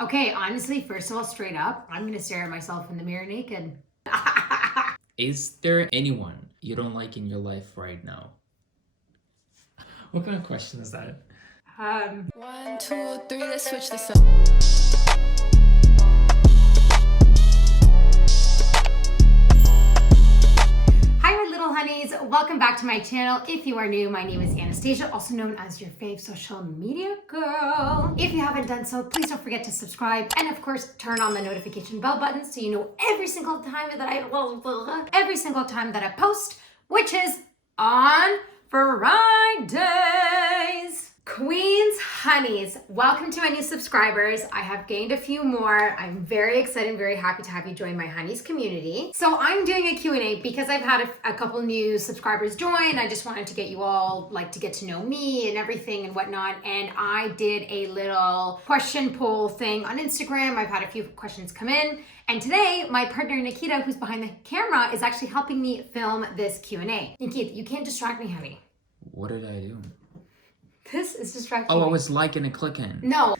Okay, honestly, first of all, straight up, I'm gonna stare at myself in the mirror naked. Is there anyone you don't like in your life right now? What kind of question is that? 1, 2, 3, let's switch this up. Hi, my little honeys. Welcome back to my channel. If you are new, my name is Anastasia, also known as your fave social media girl. If you haven't done so, please don't forget to subscribe and of course, turn on the notification bell button so you know every single time that I post, which is on Fridays. Queens, honeys, welcome to my new subscribers. I have gained a few more. I'm very excited and very happy to have you join my honeys community. So I'm doing a Q&A because I've had a couple new subscribers join. I just wanted to get you all to get to know me and everything and whatnot. And I did a little question poll thing on Instagram. I've had a few questions come in. And today, my partner Nikita, who's behind the camera, is actually helping me film this Q&A. Nikita, you can't distract me, honey. What did I do? This is distracting. Oh, I me. was liking and clicking. No.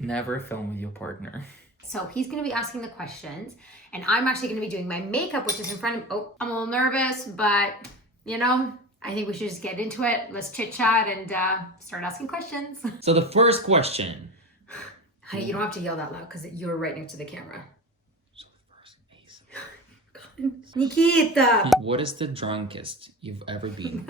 Never film with your partner. So he's going to be asking the questions, and I'm actually going to be doing my makeup, which is in front of. Oh, I'm a little nervous, but I think we should just get into it. Let's chit chat and start asking questions. So the first question. Honey, you don't have to yell that loud because you're right next to the camera. So the first ace. Nikita. What is the drunkest you've ever been?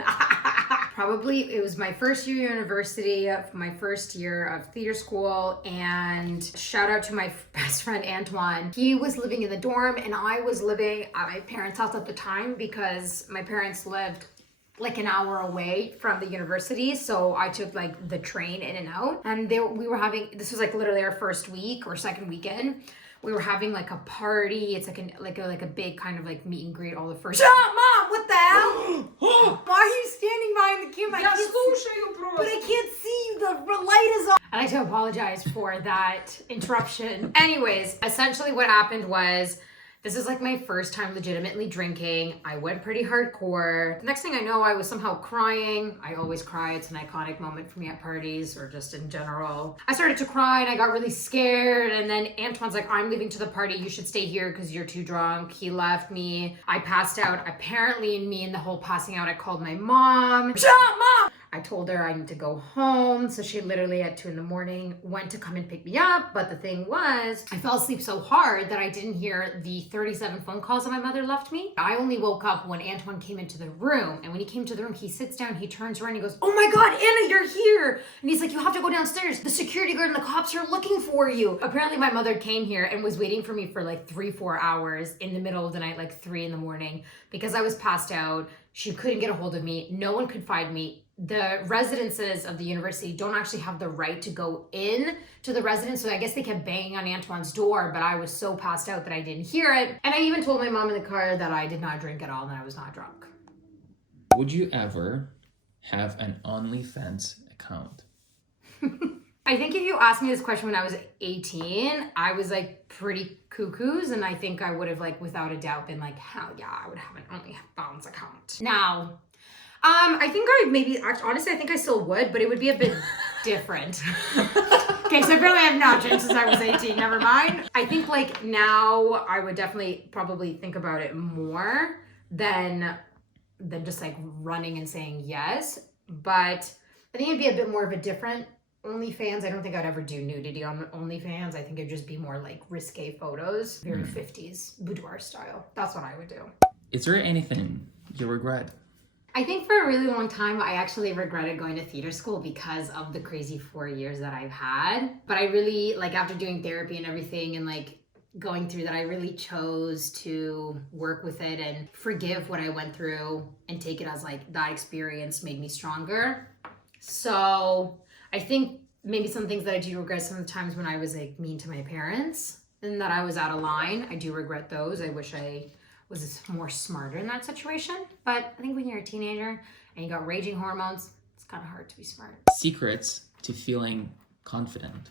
Probably it was my first year of university, my first year of theater school, and shout out to my best friend Antoine. He was living in the dorm and I was living at my parents' house at the time because my parents lived like an hour away from the university, so I took like the train in and out. And we were having, this was like literally our first week or second weekend. We were having like a party. It's like a big kind of like meet and greet all the first. Shut up, Mom! What the hell? Why are you standing behind the camera? But I can't see you. The light is on. I'd like to apologize for that interruption. Anyways, essentially what happened was, this is like my first time legitimately drinking. I went pretty hardcore. The next thing I know, I was somehow crying. I always cry. It's an iconic moment for me at parties or just in general. I started to cry and I got really scared. And then Antoine's like, I'm leaving to the party. You should stay here because you're too drunk. He left me. I passed out. Apparently in me and the whole passing out, I called my mom. Shut up, Mom! I told her I need to go home. So she literally at 2 a.m. went to come and pick me up. But the thing was, I fell asleep so hard that I didn't hear the 37 phone calls that my mother left me. I only woke up when Antoine came into the room. And when he came to the room, he sits down, he turns around, he goes, oh my God, Anna, you're here. And he's like, you have to go downstairs. The security guard and the cops are looking for you. Apparently my mother came here and was waiting for me for like 3-4 hours in the middle of the night, like 3 a.m. because I was passed out. She couldn't get a hold of me. No one could find me. The residences of the university don't actually have the right to go in to the residence. So I guess they kept banging on Antoine's door, but I was so passed out that I didn't hear it. And I even told my mom in the car that I did not drink at all and that I was not drunk. Would you ever have an OnlyFans account? I think if you asked me this question when I was 18, I was like pretty cuckoos. And I think I would have like without a doubt been like, hell yeah, I would have an OnlyFans account. Now, I think honestly, I think I still would, but it would be a bit different. Okay, so apparently I have not drank since I was 18, never mind. I think like now I would definitely probably think about it more than just like running and saying yes. But I think it'd be a bit more of a different OnlyFans. I don't think I'd ever do nudity on OnlyFans. I think it'd just be more like risque photos, very 50s boudoir style. That's what I would do. Is there anything you regret? I think for a really long time, I actually regretted going to theater school because of the crazy 4 years that I've had. But I really, like after doing therapy and everything and like going through that, I really chose to work with it and forgive what I went through and take it as like that experience made me stronger. So I think maybe some things that I do regret, some of the times when I was like mean to my parents and that I was out of line, I do regret those. I wish I was more smarter in that situation. But I think when you're a teenager and you got raging hormones, it's kind of hard to be smart. Secrets to feeling confident.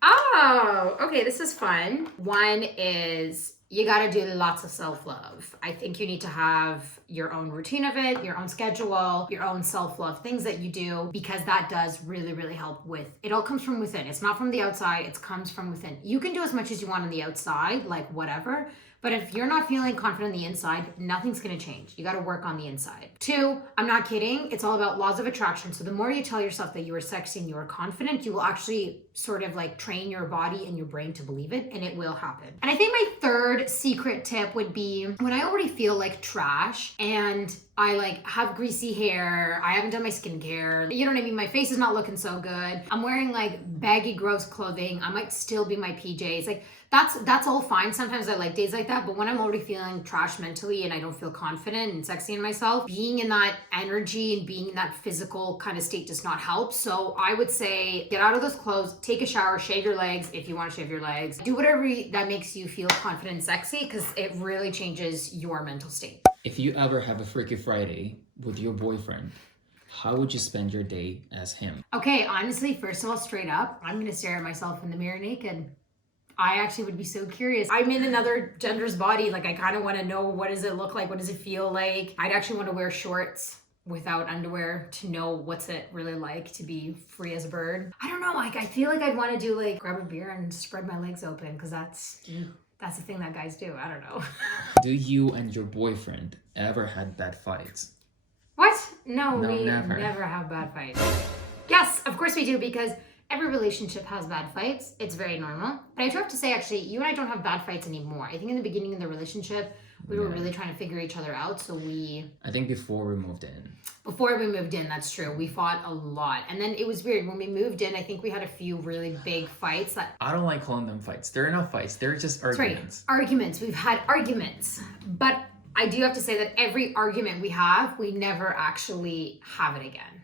Oh, okay, this is fun. One is you got to do lots of self-love. I think you need to have your own routine of it, your own schedule, your own self-love, things that you do, because that does really, really help with, it all comes from within. It's not from the outside, it comes from within. You can do as much as you want on the outside, like whatever, but if you're not feeling confident on the inside, nothing's gonna change. You gotta work on the inside. 2, I'm not kidding, it's all about laws of attraction. So the more you tell yourself that you are sexy and you are confident, you will actually sort of like train your body and your brain to believe it, and it will happen. And I think my third secret tip would be when I already feel like trash and I like have greasy hair, I haven't done my skincare, you know what I mean? My face is not looking so good. I'm wearing like baggy, gross clothing. I might still be my PJs. Like that's all fine. Sometimes I like days like that, but when I'm already feeling trash mentally and I don't feel confident and sexy in myself, being in that energy and being in that physical kind of state does not help. So I would say get out of those clothes, take a shower, shave your legs if you want to shave your legs. Do whatever that makes you feel confident and sexy, because it really changes your mental state. If you ever have a Freaky Friday with your boyfriend, how would you spend your day as him? Okay, honestly, first of all, straight up, I'm gonna stare at myself in the mirror naked. I actually would be so curious. I'm in another gender's body. Like, I kind of want to know, what does it look like? What does it feel like? I'd actually want to wear shorts without underwear to know what's it really like to be free as a bird. I don't know. Like, I feel like I'd want to do like grab a beer and spread my legs open, because that's the thing that guys do. I don't know. Do you and your boyfriend ever had bad fights? What? No, No, we never. never have bad fights. Yes, of course we do, because every relationship has bad fights. It's very normal. But I do have to say, actually, you and I don't have bad fights anymore. I think in the beginning of the relationship, we were really trying to figure each other out. So I think before we moved in. Before we moved in, that's true. We fought a lot. And then it was weird. When we moved in, I think we had a few really big fights that... I don't like calling them fights. They're not fights. They're just arguments. Right. Arguments. We've had arguments. But I do have to say that every argument we have, we never actually have it again.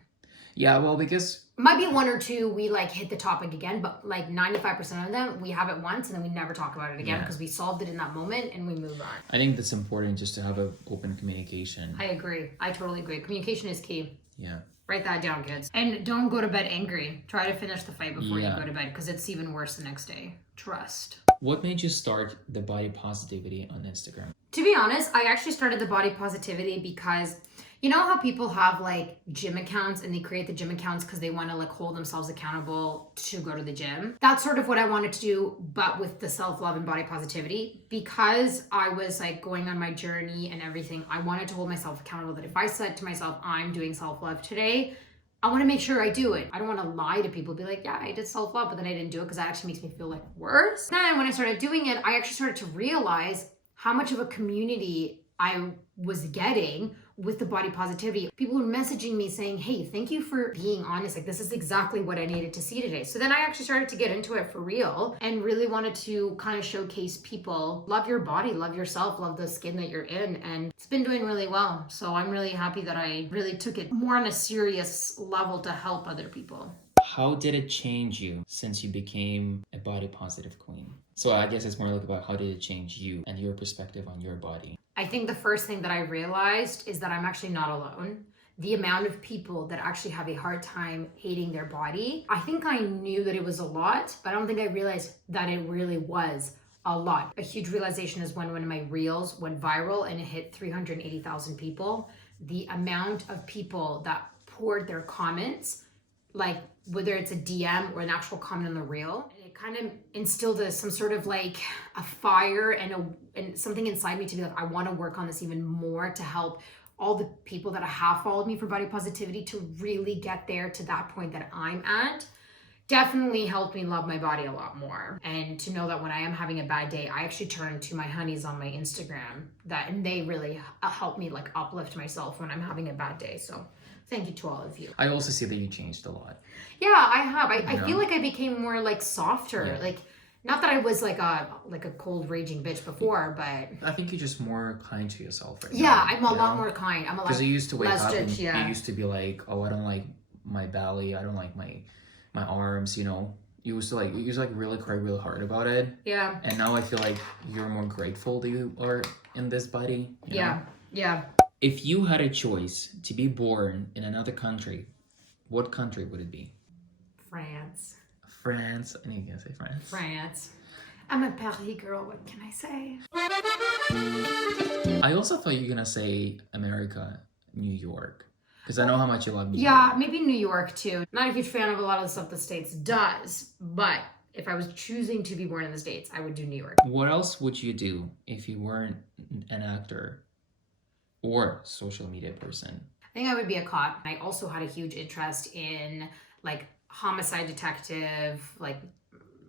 Yeah, well, because... Might be 1 or 2 we like hit the topic again, but like 95% of them we have it once and then we never talk about it again, because we solved it in that moment and we move on. I think that's important, just to have an open communication. I agree. I totally agree. Communication is key. Yeah. Write that down, kids. And don't go to bed angry. Try to finish the fight before you go to bed, because it's even worse the next day. Trust. What made you start the body positivity on Instagram? To be honest, I actually started the body positivity because you know how people have like gym accounts and they create the gym accounts because they want to like hold themselves accountable to go to the gym? That's sort of what I wanted to do, but with the self-love and body positivity. Because I was like going on my journey and everything, I wanted to hold myself accountable, that if I said to myself, I'm doing self-love today, I want to make sure I do it. I don't want to lie to people, be like, yeah, I did self-love, but then I didn't do it, because that actually makes me feel like worse. Then when I started doing it, I actually started to realize how much of a community I was getting with the body positivity. People were messaging me saying, hey, thank you for being honest. Like, this is exactly what I needed to see today. So then I actually started to get into it for real and really wanted to kind of showcase people, love your body, love yourself, love the skin that you're in. And it's been doing really well. So I'm really happy that I really took it more on a serious level to help other people. How did it change you since you became a body positive queen? So I guess it's more like about how did it change you and your perspective on your body? I think the first thing that I realized is that I'm actually not alone. The amount of people that actually have a hard time hating their body, I think I knew that it was a lot, but I don't think I realized that it really was a lot. A huge realization is when one of my reels went viral and it hit 380,000 people. The amount of people that poured their comments, like whether it's a DM or an actual comment on the reel, it kind of instilled some sort of like a fire and something inside me to be like, I want to work on this even more to help all the people that have followed me for body positivity to really get there to that point that I'm at. Definitely helped me love my body a lot more, and to know that when I am having a bad day, I actually turn to my honeys on my Instagram and they really help me like uplift myself when I'm having a bad day. So thank you to all of you. I also see that you changed a lot. Yeah, I have. I feel like I became more like softer. Like, not that I was like a cold raging bitch before, but I think you're just more kind to yourself right now. Yeah, I'm a lot more kind. I'm a lot because you used to wake less up and judge, yeah. you used to be like, oh, I don't like my belly, I don't like my arms, you know. You used to really cry really hard about it. Yeah. And now I feel like you're more grateful that you are in this body. You know? Yeah. If you had a choice to be born in another country, what country would it be? France. France. I knew you were gonna say France. France. I'm a Paris girl. What can I say? I also thought you were gonna say America, New York, because I know how much you love New Yeah, York. maybe New York too. Not a huge fan of a lot of the stuff the States does, but if I was choosing to be born in the States, I would do New York. What else would you do if you weren't an actor or social media person? I think I would be a cop. I also had a huge interest in like homicide detective, like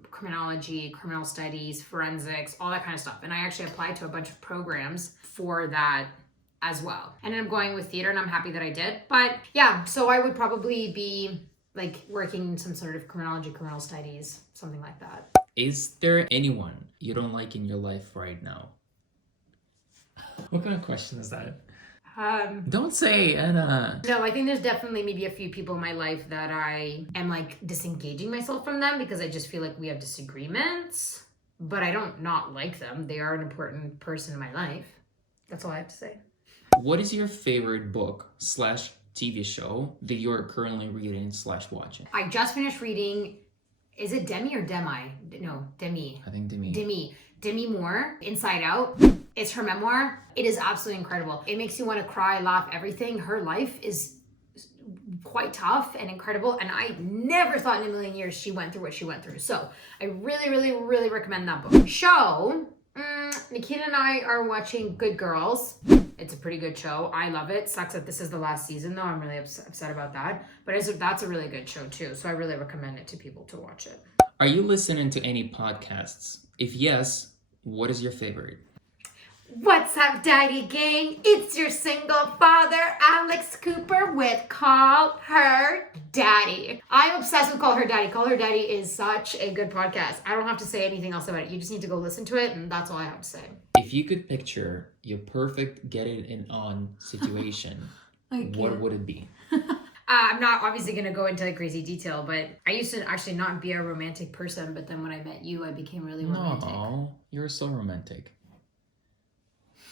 criminology, criminal studies, forensics, all that kind of stuff. And I actually applied to a bunch of programs for that as well. And I'm going with theater and I'm happy that I did. But yeah, so I would probably be like working in some sort of criminology, criminal studies, something like that. Is there anyone you don't like in your life right now? What kind of question is that? Don't say, Anna. No, I think there's definitely maybe a few people in my life that I am like disengaging myself from them because I just feel like we have disagreements, but I don't not like them. They are an important person in my life. That's all I have to say. What is your favorite book / TV show that you're currently reading / watching? I just finished reading, is it Demi or Demi? No, Demi. I think Demi. Demi Moore, Inside Out. It's her memoir. It is absolutely incredible. It makes you want to cry, laugh, everything. Her life is quite tough and incredible. And I never thought in a million years she went through what she went through. So I really, really, really recommend that book. Show, Nikita and I are watching Good Girls. It's a pretty good show. I love it. Sucks that this is the last season though. I'm really upset about that. But that's a really good show too. So I really recommend it to people to watch it. Are you listening to any podcasts? If yes, what is your favorite? What's up, Daddy Gang? It's your single father, Alex Cooper, with Call Her Daddy. I'm obsessed with Call Her Daddy. Call Her Daddy is such a good podcast. I don't have to say anything else about it. You just need to go listen to it, and that's all I have to say. If you could picture your perfect get it in on situation, what would it be? I'm not obviously going to go into crazy detail, but I used to actually not be a romantic person, but then when I met you, I became really romantic. No, you're so romantic.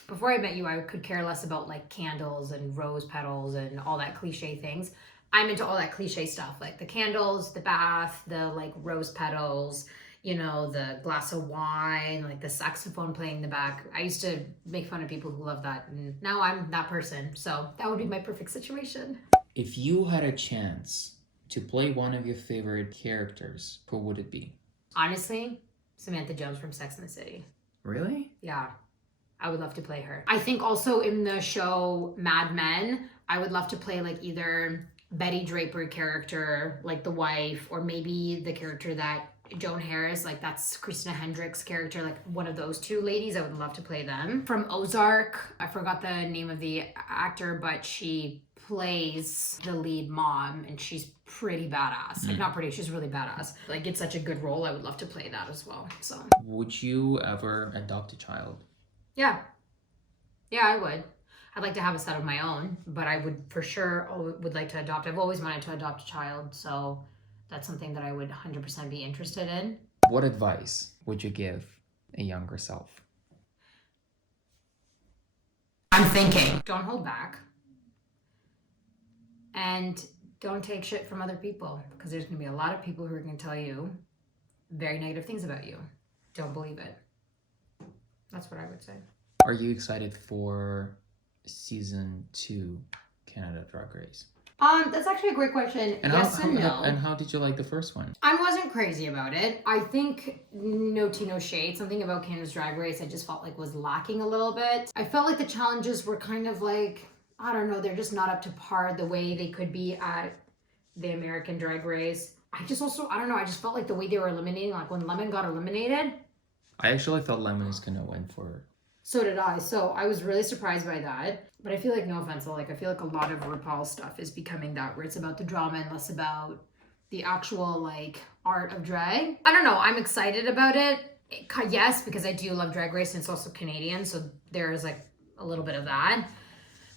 Before I met you, I could care less about like candles and rose petals and all that cliche things. I'm into all that cliche stuff, like the candles, the bath, the like rose petals, you know, the glass of wine, like the saxophone playing in the back. I used to make fun of people who love that, and now I'm that person. So that would be my perfect situation. If you had a chance to play one of your favorite characters, who would it be? Honestly, Samantha Jones from Sex and the City. Really? Yeah, I would love to play her. I think also in the show Mad Men, I would love to play like either Betty Draper character, like the wife, or maybe the character that Joan Harris, like that's Christina Hendricks' character, like one of those two ladies. I would love to play them. From Ozark, I forgot the name of the actor, but she plays the lead mom and she's pretty badass. Like not pretty, she's really badass. Like it's such a good role. I would love to play that as well. So Would you ever adopt a child? yeah, I would. I'd like to have a set of my own, but I would for sure would like to adopt. I've always wanted to adopt a child, so that's something that I would 100% be interested in. What advice would you give a younger self? I'm thinking, don't hold back. And don't take shit from other people, because there's going to be a lot of people who are going to tell you very negative things about you. Don't believe it. That's what I would say. Are you excited for season 2 Canada Drag Race? That's actually a great question. And yes and no. And how did you like the first one? I wasn't crazy about it. I think no tea, no shade. Something about Canada's Drag Race I just felt like was lacking a little bit. I felt like the challenges were kind of like, I don't know, they're just not up to par the way they could be at the American Drag Race. I just felt like the way they were eliminating, like when Lemon got eliminated. I actually thought Lemon was gonna win for. So did I. So I was really surprised by that. But I feel like, no offense, I feel like a lot of RuPaul's stuff is becoming that, where it's about the drama and less about the actual like art of drag. I don't know. I'm excited about it. Yes, because I do love Drag Race and it's also Canadian. So there's like a little bit of that.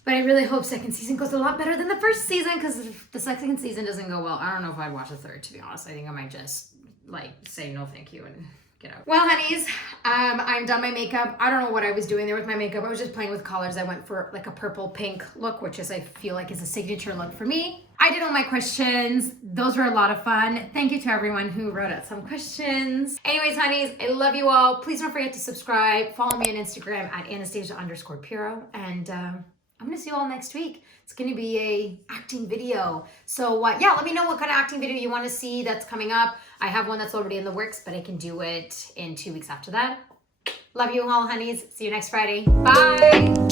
But I really hope second season goes a lot better than the first season, because if the second season doesn't go well, I don't know if I'd watch the third, to be honest. I think I might just like say no thank you and get out. Well, honeys, I'm done my makeup. I don't know what I was doing there with my makeup. I was just playing with colors. I went for like a purple pink look, which is I feel like is a signature look for me. I did all my questions. Those were a lot of fun. Thank you to everyone who wrote out some questions. Anyways, honeys, I love you all. Please don't forget to subscribe. Follow me on Instagram at Anastasia_Piro. And I'm gonna see you all next week. It's gonna be a acting video. So yeah, let me know what kind of acting video you wanna see that's coming up. I have one that's already in the works, but I can do it in 2 weeks after that. Love you all, honeys. See you next Friday. Bye.